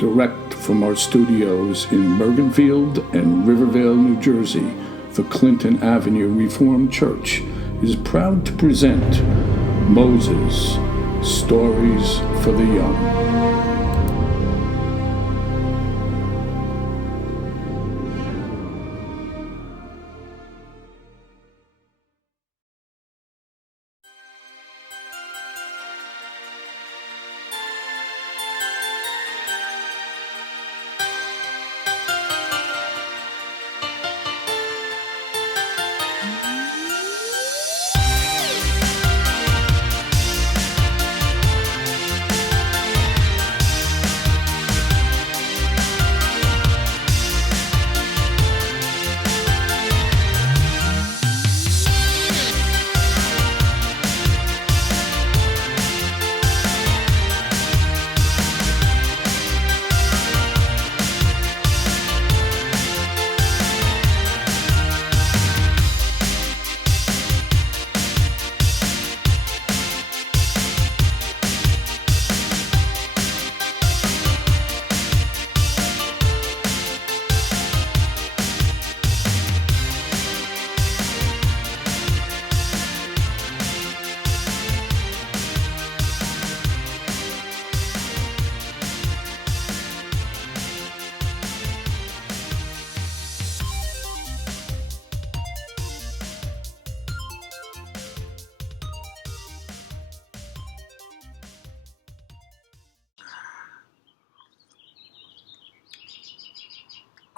direct from our studios in Bergenfield and Rivervale, New Jersey, the Clinton Avenue Reformed Church is proud to present Moses, Stories for the Young.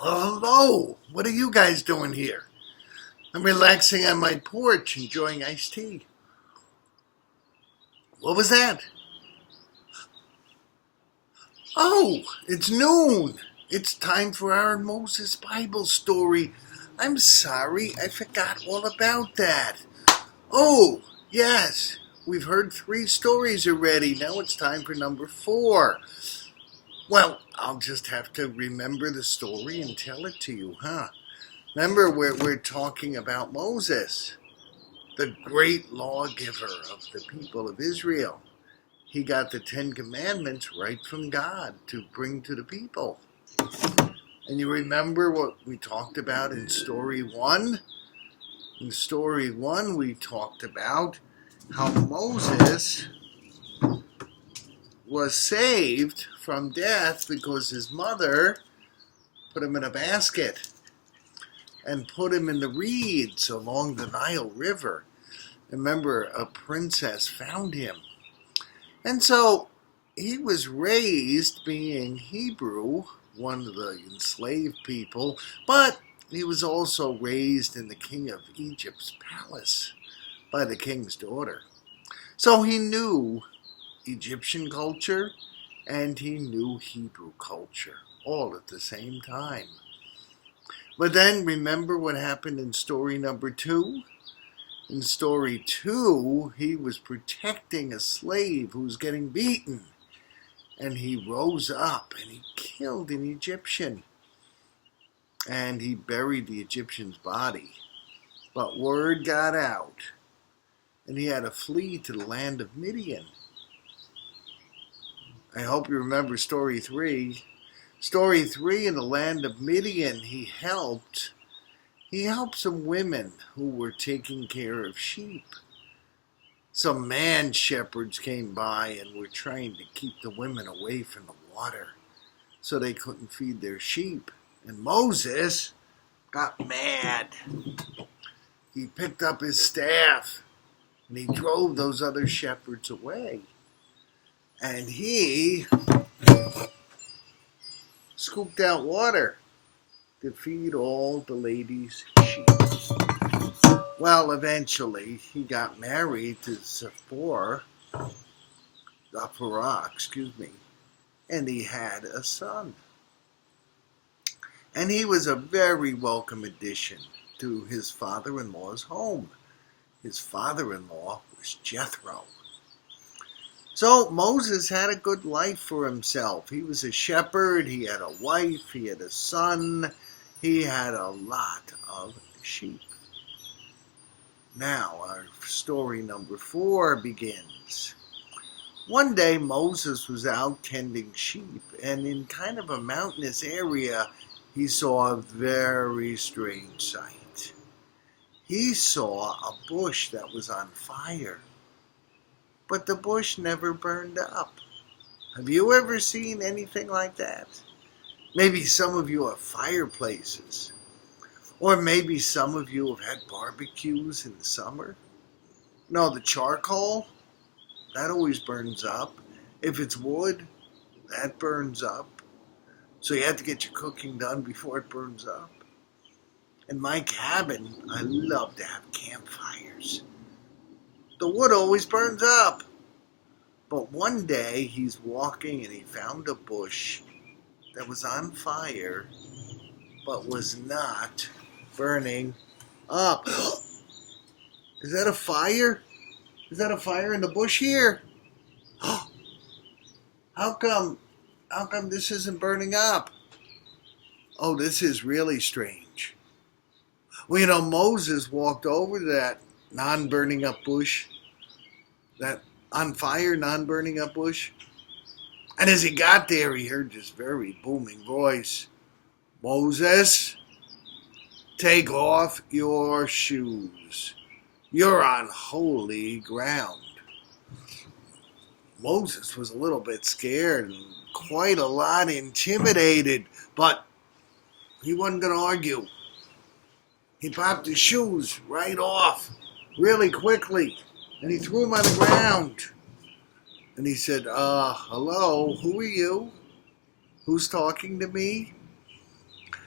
Hello, what are you guys doing here? I'm relaxing on my porch, enjoying iced tea. What was that? Oh, it's noon. It's time for our Moses Bible story. I'm sorry, I forgot all about that. Oh, yes, we've heard 3 stories already. Now it's time for number 4. Well, I'll just have to remember the story and tell it to you, huh? Remember, we're talking about Moses, the great lawgiver of the people of Israel. He got the 10 Commandments right from God to bring to the people. And you remember what we talked about in story 1? In story 1, we talked about how Moses was saved from death because his mother put him in a basket and put him in the reeds along the Nile River. Remember, a princess found him. And so he was raised being Hebrew, one of the enslaved people, but he was also raised in the king of Egypt's palace by the king's daughter. So he knew Egyptian culture and he knew Hebrew culture all at the same time. But then remember what happened in story number 2? In story 2, he was protecting a slave who was getting beaten. And he rose up and he killed an Egyptian. And he buried the Egyptian's body. But word got out. And he had to flee to the land of Midian. I hope you remember story 3. Story 3, in the land of Midian, he helped some women who were taking care of sheep. Some man shepherds came by and were trying to keep the women away from the water so they couldn't feed their sheep. And Moses got mad. He picked up his staff and he drove those other shepherds away. And he scooped out water to feed all the ladies' sheep. Well, eventually he got married to Zipporah, and he had a son. And he was a very welcome addition to his father-in-law's home. His father-in-law was Jethro. So Moses had a good life for himself. He was a shepherd, he had a wife, he had a son, he had a lot of sheep. Now our story number 4 begins. One day Moses was out tending sheep, and in kind of a mountainous area, he saw a very strange sight. He saw a bush that was on fire, but the bush never burned up. Have you ever seen anything like that? Maybe some of you have fireplaces, or maybe some of you have had barbecues in the summer. No, the charcoal, that always burns up. If it's wood, that burns up. So you have to get your cooking done before it burns up. In my cabin, I love to have campfires. The wood always burns up. But one day he's walking and he found a bush that was on fire but was not burning up. Is that a fire? Is that a fire in the bush here? How come this isn't burning up? Oh, this is really strange. Well, Moses walked over to that non-burning up bush, that on fire non-burning up bush. And as he got there, he heard this very booming voice. Moses, take off your shoes. You're on holy ground. Moses was a little bit scared and quite a lot intimidated, but he wasn't going to argue. He popped his shoes right off really quickly, and he threw them on the ground. And he said, hello, who are you? Who's talking to me?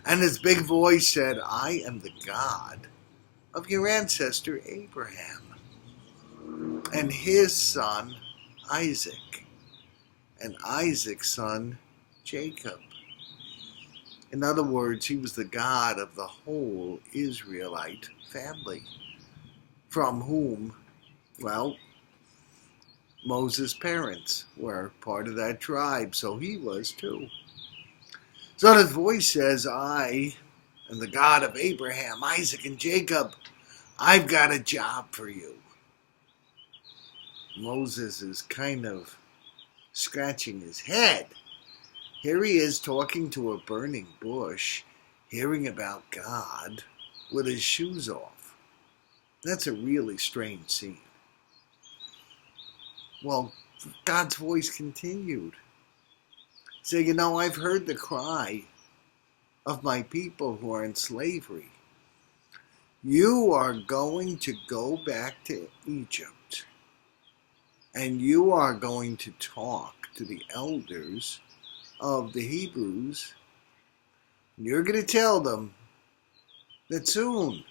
And his big voice said, I am the God of your ancestor Abraham and his son Isaac and Isaac's son Jacob. In other words, he was the God of the whole Israelite family, from whom, well, Moses' parents were part of that tribe, so he was too. So his voice says, I am the God of Abraham, Isaac, and Jacob. I've got a job for you. Moses is kind of scratching his head. Here he is talking to a burning bush, hearing about God with his shoes off. That's a really strange scene. Well, God's voice continued. Say, I've heard the cry of my people who are in slavery. You are going to go back to Egypt, and you are going to talk to the elders of the Hebrews. And you're going to tell them that soon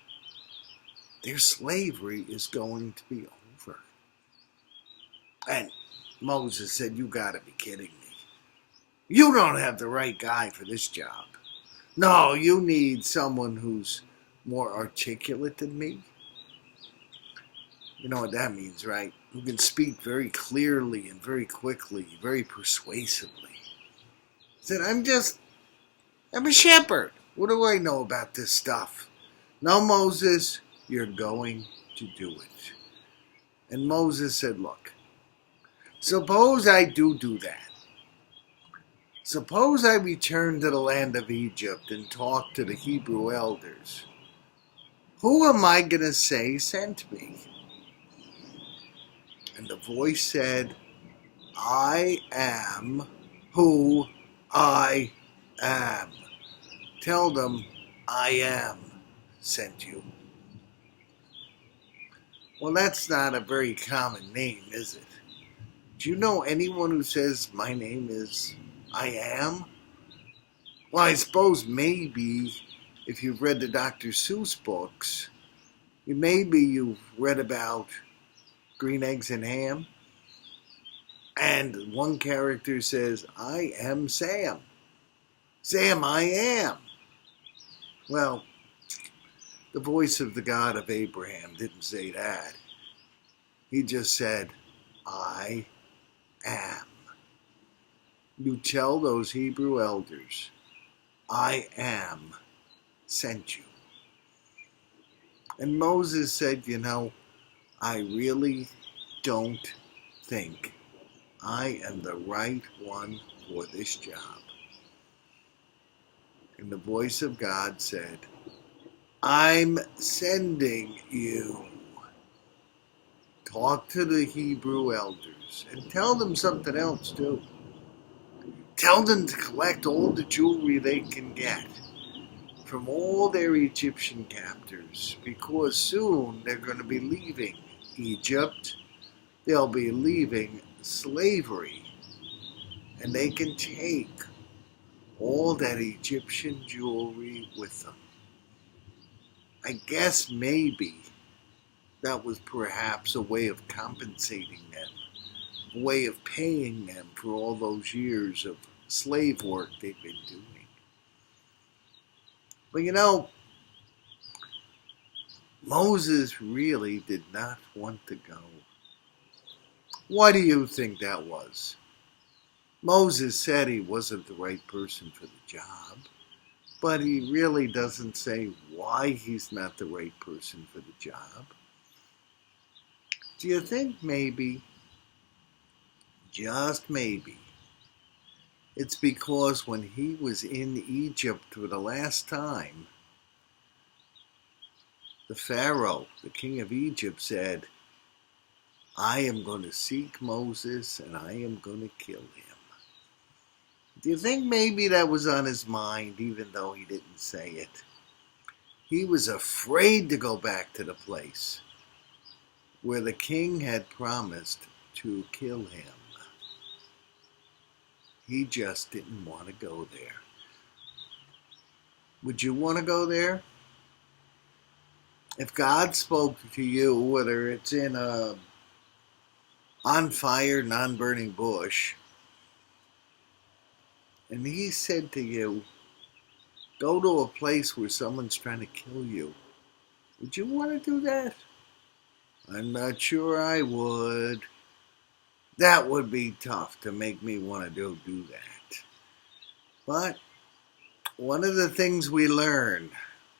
their slavery is going to be over. And Moses said, you got to be kidding me. You don't have the right guy for this job. No, you need someone who's more articulate than me. You know what that means, right? Who can speak very clearly and very quickly, very persuasively. He said, I'm a shepherd. What do I know about this stuff? No, Moses, you're going to do it. And Moses said, look, suppose I do that. Suppose I return to the land of Egypt and talk to the Hebrew elders. Who am I going to say sent me? And the voice said, I am who I am. Tell them I am sent you. Well, that's not a very common name, is it? Do you know anyone who says my name is I am? Well, I suppose maybe if you've read the Dr. Seuss books, maybe you've read about green eggs and ham. And one character says, I am Sam. Sam, I am. Well, the voice of the God of Abraham didn't say that. He just said, I am. You tell those Hebrew elders, I am sent you. And Moses said, I really don't think I am the right one for this job. And the voice of God said, I'm sending you. Talk to the Hebrew elders and tell them something else too. Tell them to collect all the jewelry they can get from all their Egyptian captors, because soon they're going to be leaving Egypt. They'll be leaving slavery, and they can take all that Egyptian jewelry with them. I guess maybe that was perhaps a way of compensating them, a way of paying them for all those years of slave work they've been doing. But you know, Moses really did not want to go. Why do you think that was? Moses said he wasn't the right person for the job, but he really doesn't say why he's not the right person for the job. Do you think maybe, just maybe, it's because when he was in Egypt for the last time, the Pharaoh, the king of Egypt, said, I am going to seek Moses and I am going to kill him. Do you think maybe that was on his mind, even though he didn't say it? He was afraid to go back to the place where the king had promised to kill him. He just didn't want to go there. Would you want to go there? If God spoke to you, whether it's in a on fire, non-burning bush, and he said to you, go to a place where someone's trying to kill you, would you want to do that? I'm not sure I would. That would be tough to make me want to do that. But one of the things we learn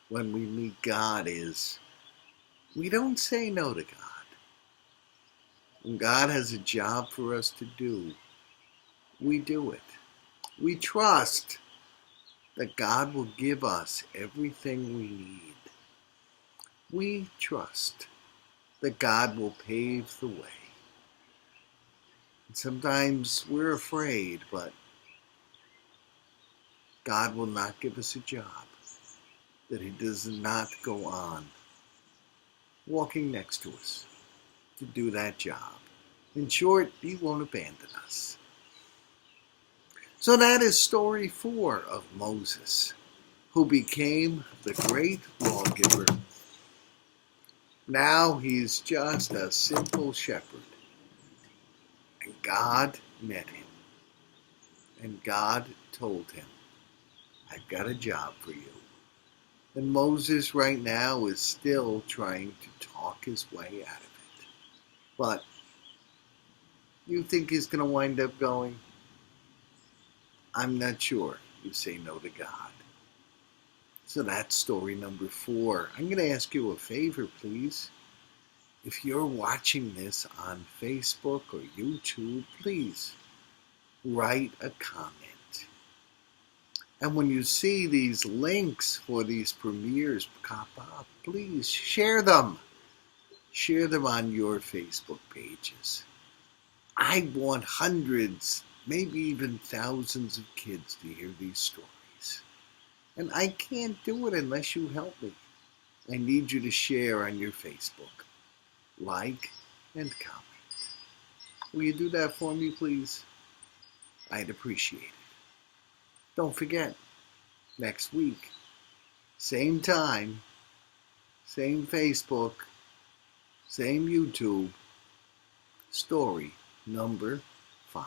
when we meet God is we don't say no to God. When God has a job for us to do, we do it. We trust that God will give us everything we need. We trust that God will pave the way. And sometimes we're afraid, but God will not give us a job that He does not go on walking next to us to do that job. In short, He won't abandon us. So that is story 4 of Moses, who became the great lawgiver. Now he's just a simple shepherd. And God met him. And God told him, I've got a job for you. And Moses right now is still trying to talk his way out of it. But you think he's going to wind up going? I'm not sure. You say no to God. So that's story number 4. I'm going to ask you a favor, please. If you're watching this on Facebook or YouTube, please write a comment. And when you see these links for these premieres pop up, please share them. Share them on your Facebook pages. I want hundreds, maybe even thousands of kids to hear these stories. And I can't do it unless you help me. I need you to share on your Facebook. Like and comment. Will you do that for me, please? I'd appreciate it. Don't forget, next week, same time, same Facebook, same YouTube, story number 5.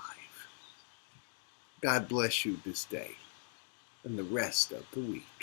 God bless you this day and the rest of the week.